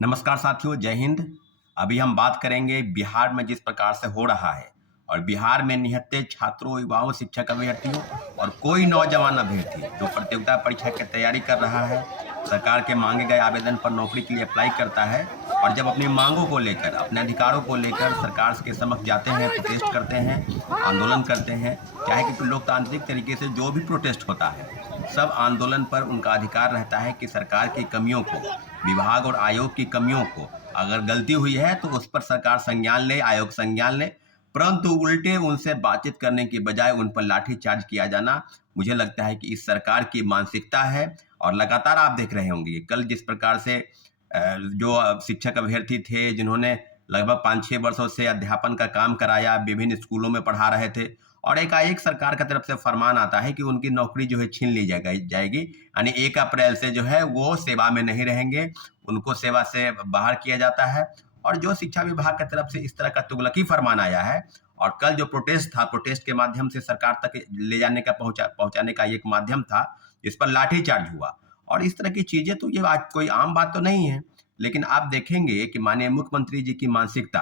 नमस्कार साथियों, जय हिंद। अभी हम बात करेंगे बिहार में जिस प्रकार से हो रहा है और बिहार में निहत्थे छात्रों, युवाओं, शिक्षक अभ्यर्थियों और कोई नौजवान अभ्यर्थी जो प्रतियोगिता परीक्षा की तैयारी कर रहा है, सरकार के मांगे गए आवेदन पर नौकरी के लिए अप्लाई करता है और जब अपनी मांगों को लेकर, अपने अधिकारों को लेकर सरकार के समक्ष जाते हैं, प्रोटेस्ट करते हैं, आंदोलन करते हैं, चाहे कि लोकतांत्रिक तरीके से जो भी प्रोटेस्ट होता है, सब आंदोलन पर उनका अधिकार रहता है कि सरकार की कमियों को, विभाग और आयोग की कमियों को, अगर गलती हुई है तो उस पर सरकार संज्ञान ले, आयोग संज्ञान ले, परंतु उल्टे उनसे बातचीत करने की बजाय उन पर लाठीचार्ज किया जाना, मुझे लगता है कि इस सरकार की मानसिकता है। और लगातार आप देख रहे होंगे कल जिस प्रकार से जो शिक्षक अभ्यर्थी थे जिन्होंने लगभग 5-6 वर्षों से अध्यापन का काम कराया, विभिन्न स्कूलों में पढ़ा रहे थे और एकाएक सरकार की तरफ से फरमान आता है कि उनकी नौकरी जो है छीन ली जाएगी। यानी 1 अप्रैल से जो है वो सेवा में नहीं रहेंगे, उनको सेवा से बाहर किया जाता है। और जो शिक्षा विभाग की तरफ से इस तरह का तुगलकी फरमान आया है और कल जो प्रोटेस्ट था, प्रोटेस्ट के माध्यम से सरकार तक ले जाने का पहुंचाने का एक माध्यम था, जिस पर लाठीचार्ज हुआ। और इस तरह की चीजें तो ये आज कोई आम बात तो नहीं है, लेकिन आप देखेंगे कि माननीय मुख्यमंत्री जी की मानसिकता,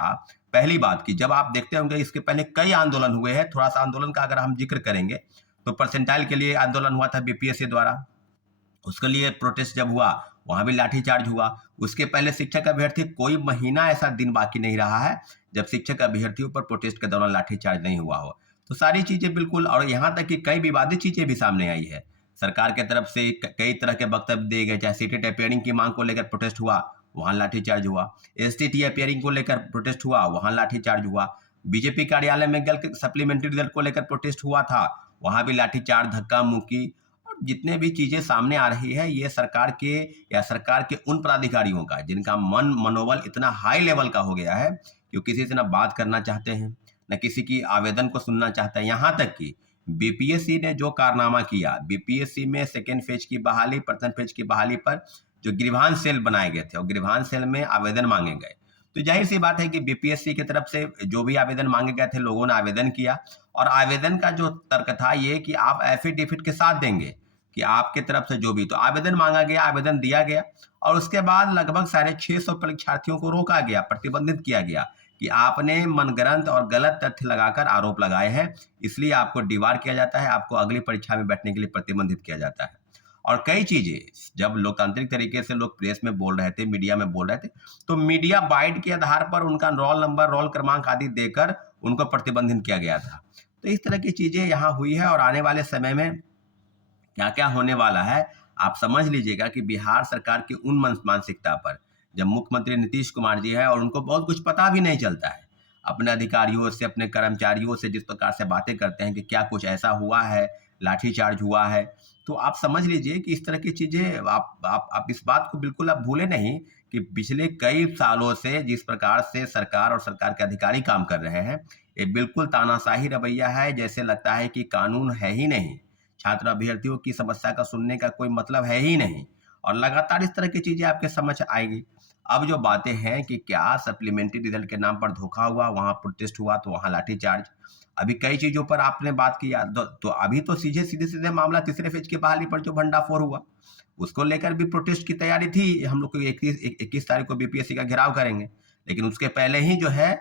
पहली बात की जब आप देखते होंगे इसके पहले कई आंदोलन हुए हैं। थोड़ा सा आंदोलन का अगर हम जिक्र करेंगे तो परसेंटाइल के लिए आंदोलन हुआ था बीपीएससी द्वारा, उसके लिए प्रोटेस्ट जब हुआ वहां भी लाठीचार्ज हुआ। उसके पहले शिक्षक अभ्यर्थी, कोई महीना ऐसा दिन बाकी नहीं रहा है जब शिक्षक अभ्यर्थियों पर प्रोटेस्ट के दौरान लाठीचार्ज नहीं हुआ हो। तो सारी चीजें बिल्कुल, और यहाँ तक कि कई विवादित चीजें भी सामने आई है। सरकार के तरफ से कई तरह के वक्तव्य दिए गए, चाहे सीटेट अपेयरिंग की मांग को लेकर प्रोटेस्ट हुआ, वहां लाठीचार्ज हुआ। एसटीटी अपेयरिंग को लेकर प्रोटेस्ट हुआ, वहां लाठीचार्ज हुआ। बीजेपी कार्यालय में सप्लीमेंट्री रिजल्ट को लेकर प्रोटेस्ट हुआ था, वहां भी लाठीचार्ज, धक्का मुक्की। और जितने भी चीजें सामने आ रही है ये सरकार के या सरकार के उन पदाधिकारियों का जिनका मनोबल इतना हाई लेवल का हो गया है कि वो किसी से ना बात करना चाहते हैं, न किसी की आवेदन को सुनना चाहते हैं। यहाँ तक कि बीपीएससी ने जो कारनामा किया, बीपीएससी में सेकेंड फेज की बहाली, प्रथम फेज की बहाली पर जो ग्रीवांस सेल बनाए गए थे और ग्रीवांस सेल में आवेदन मांगे गए, तो जाहिर सी बात है कि बीपीएससी की तरफ से जो भी आवेदन मांगे गए थे लोगों ने आवेदन किया। और आवेदन का जो तर्क था ये कि आप एफिडेविट के साथ देंगे कि आपके तरफ से जो भी, तो आवेदन मांगा गया, आवेदन दिया गया और उसके बाद लगभग 650 परीक्षार्थियों को रोका गया, प्रतिबंधित किया गया कि आपने मनगढ़ंत और गलत तथ्य लगाकर आरोप लगाए हैं, इसलिए आपको डिबार किया जाता है, आपको अगली परीक्षा में बैठने के लिए प्रतिबंधित किया जाता है। और कई चीजें जब लोकतांत्रिक तरीके से लोग प्रेस में बोल रहे थे, मीडिया में बोल रहे थे, तो मीडिया बाइट के आधार पर उनका रोल नंबर, रोल क्रमांक आदि देकर उनको प्रतिबंधित किया गया था। तो इस तरह की चीजें यहाँ हुई है और आने वाले समय में क्या क्या होने वाला है आप समझ लीजिएगा कि बिहार सरकार की उन मानसिकता पर, जब मुख्यमंत्री नीतीश कुमार जी है और उनको बहुत कुछ पता भी नहीं चलता है, अपने अधिकारियों से, अपने कर्मचारियों से जिस प्रकार से बातें करते हैं कि क्या कुछ ऐसा हुआ है, लाठीचार्ज हुआ है, तो आप समझ लीजिए कि इस तरह की चीजें, आप इस बात को बिल्कुल आप भूले नहीं कि पिछले कई सालों से जिस प्रकार से सरकार और सरकार के अधिकारी काम कर रहे हैं, ये बिल्कुल तानाशाही रवैया है। जैसे लगता है कि कानून है ही नहीं, छात्र अभ्यर्थियों की समस्या का सुनने का कोई मतलब है ही नहीं और लगातार इस तरह की चीजें आपके समझ आएगी। अब जो बातें हैं कि क्या सप्लीमेंट्री रिजल्ट के नाम पर धोखा हुआ, वहां प्रोटेस्ट हुआ तो वहां लाठीचार्ज, अभी कई चीजों पर आपने बात किया, तो अभी तो सीधे मामला तीसरे फेज की बहाली पर जो भंडाफोड़ हुआ उसको लेकर भी प्रोटेस्ट की तैयारी थी। हम लोग को 21 तारीख को बीपीएससी का घेराव करेंगे, लेकिन उसके पहले ही जो है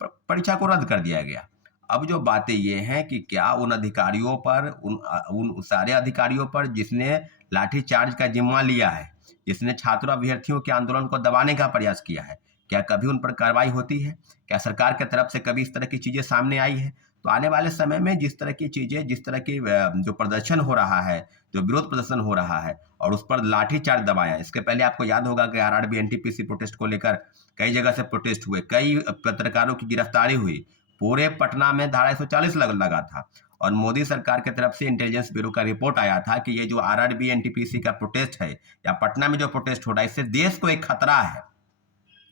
परीक्षा को रद्द कर दिया गया। अब जो बातें ये हैं कि क्या उन अधिकारियों पर, उन सारे अधिकारियों पर जिसने लाठीचार्ज का जिम्मा लिया है, जिसने छात्र अभ्यर्थियों के आंदोलन को दबाने का प्रयास किया है, क्या कभी उन पर कार्रवाई होती है? क्या सरकार की तरफ से कभी इस तरह की चीजें सामने आई है? तो आने वाले समय में जिस तरह की चीजें, जिस तरह की जो प्रदर्शन हो रहा है, जो विरोध प्रदर्शन हो रहा है और उस पर लाठीचार्ज दबाया, इसके पहले आपको याद होगा कि आरआरबी एनटीपीसी प्रोटेस्ट को लेकर कई जगह से प्रोटेस्ट हुए, कई पत्रकारों की गिरफ्तारी हुई, पूरे पटना में धारा 140 लगा था। और मोदी सरकार की तरफ से इंटेलिजेंस ब्यूरो का रिपोर्ट आया था कि ये जो आरआरबी एनटीपीसी का प्रोटेस्ट है या पटना में जो प्रोटेस्ट हो रहा है, इससे देश को एक खतरा है।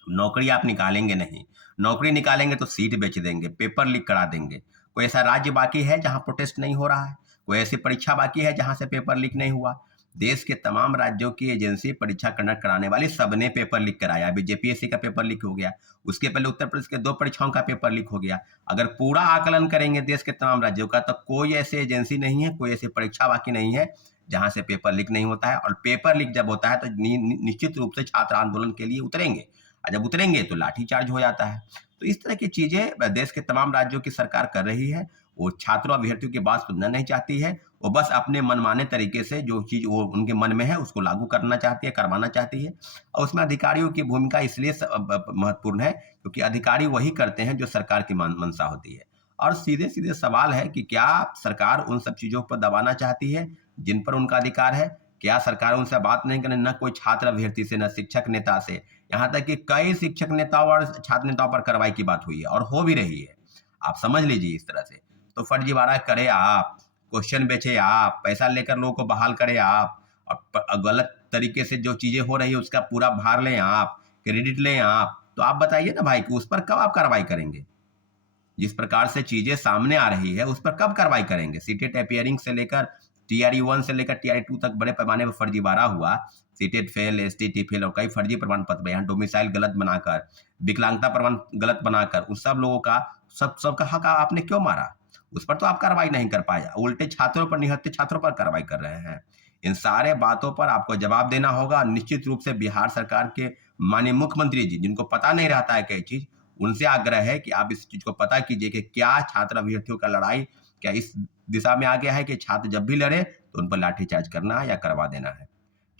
नौकरी आप निकालेंगे नहीं, नौकरी निकालेंगे तो सीट बेच देंगे, पेपर लीक करा देंगे। कोई ऐसा राज्य बाकी है जहां प्रोटेस्ट नहीं हो रहा है? कोई ऐसी परीक्षा बाकी है जहां से पेपर लीक नहीं हुआ? देश के तमाम राज्यों की एजेंसी परीक्षा कंडक्ट कराने वाली सबने पेपर लीक कराया। अभी जेपीएससी का पेपर लीक हो गया, उसके पहले उत्तर प्रदेश के 2 परीक्षाओं का पेपर लीक हो गया। अगर पूरा आकलन करेंगे देश के तमाम राज्यों का, तो कोई ऐसी एजेंसी नहीं है, कोई ऐसी परीक्षा बाकी नहीं है जहाँ से पेपर लीक नहीं होता है। और पेपर लीक जब होता है तो निश्चित रूप से छात्र आंदोलन के लिए उतरेंगे, और जब उतरेंगे तो लाठीचार्ज हो जाता है। तो इस तरह की चीज़ें देश के तमाम राज्यों की सरकार कर रही है। वो छात्रों अभ्यर्थियों की बात सुनना नहीं चाहती है, वो बस अपने मनमाने तरीके से जो चीज़ वो उनके मन में है उसको लागू करना चाहती है, करवाना चाहती है। और उसमें अधिकारियों की भूमिका इसलिए महत्वपूर्ण है क्योंकि अधिकारी वही करते हैं जो सरकार की मंशा होती है। और सीधे-सीधे सवाल है कि क्या सरकार उन सब चीज़ों पर दबाना चाहती है जिन पर उनका अधिकार है? क्या सरकार उनसे बात नहीं करे, न कोई छात्र अभ्यर्थी से, न शिक्षक नेता से, यहाँ तक कि कई शिक्षक नेताओं और छात्र नेताओं पर कार्रवाई की बात हुई है और हो भी रही है। आप समझ लीजिए इस तरह से। तो फर्जीवाड़ा करे आप, क्वेश्चन बेचे आप, पैसा लेकर लोगों को बहाल करे आप, और गलत तरीके से जो चीज़ें हो रही है उसका पूरा भार लें आप, क्रेडिट लें आप। तो आप बताइए ना भाई कि उस पर कब आप कार्रवाई करेंगे? जिस प्रकार से चीज़ें सामने आ रही है, उस पर कब कार्रवाई करेंगे? सीटेट अपीयरिंग से लेकर टीआरई 1 से लेकर टीआरई 2 तक बड़े पैमाने पर फर्जीवाड़ा हुआ। सीटेट फेल, एसटीटी फेल और कई फर्जी प्रमाण पत्र, यहाँ डोमिसाइल गलत बनाकर, विकलांगता प्रमाण गलत बनाकर, उन सब लोगों का सबका हक आपने क्यों मारा? उस पर तो आप कार्रवाई नहीं कर पाए, उल्टे छात्रों पर, निहत्थे छात्रों पर कार्रवाई कर रहे हैं। इन सारे बातों पर आपको जवाब देना होगा। निश्चित रूप से बिहार सरकार के माननीय मुख्यमंत्री जी, जिनको पता नहीं रहता है कई चीज़, उनसे आग्रह है कि आप इस चीज़ को पता कीजिए कि क्या छात्र अभ्यर्थियों का लड़ाई क्या इस दिशा में आ गया है कि छात्र जब भी लड़े तो उन पर लाठीचार्ज करना है या करवा देना है।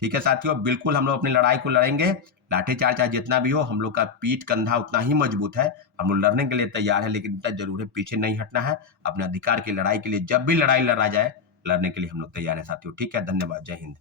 ठीक है साथियों, बिल्कुल हम लोग अपनी लड़ाई को लड़ेंगे। लाठीचार्ज चाहे जितना भी हो, हम लोग का पीठ कंधा उतना ही मजबूत है। हम लोग लड़ने के लिए तैयार है, लेकिन इतना जरूर है पीछे नहीं हटना है। अपने अधिकार की लड़ाई के लिए जब भी लड़ाई लड़ा जाए, लड़ने के लिए हम लोग तैयार हैं साथियों। ठीक है, धन्यवाद, जय हिंद।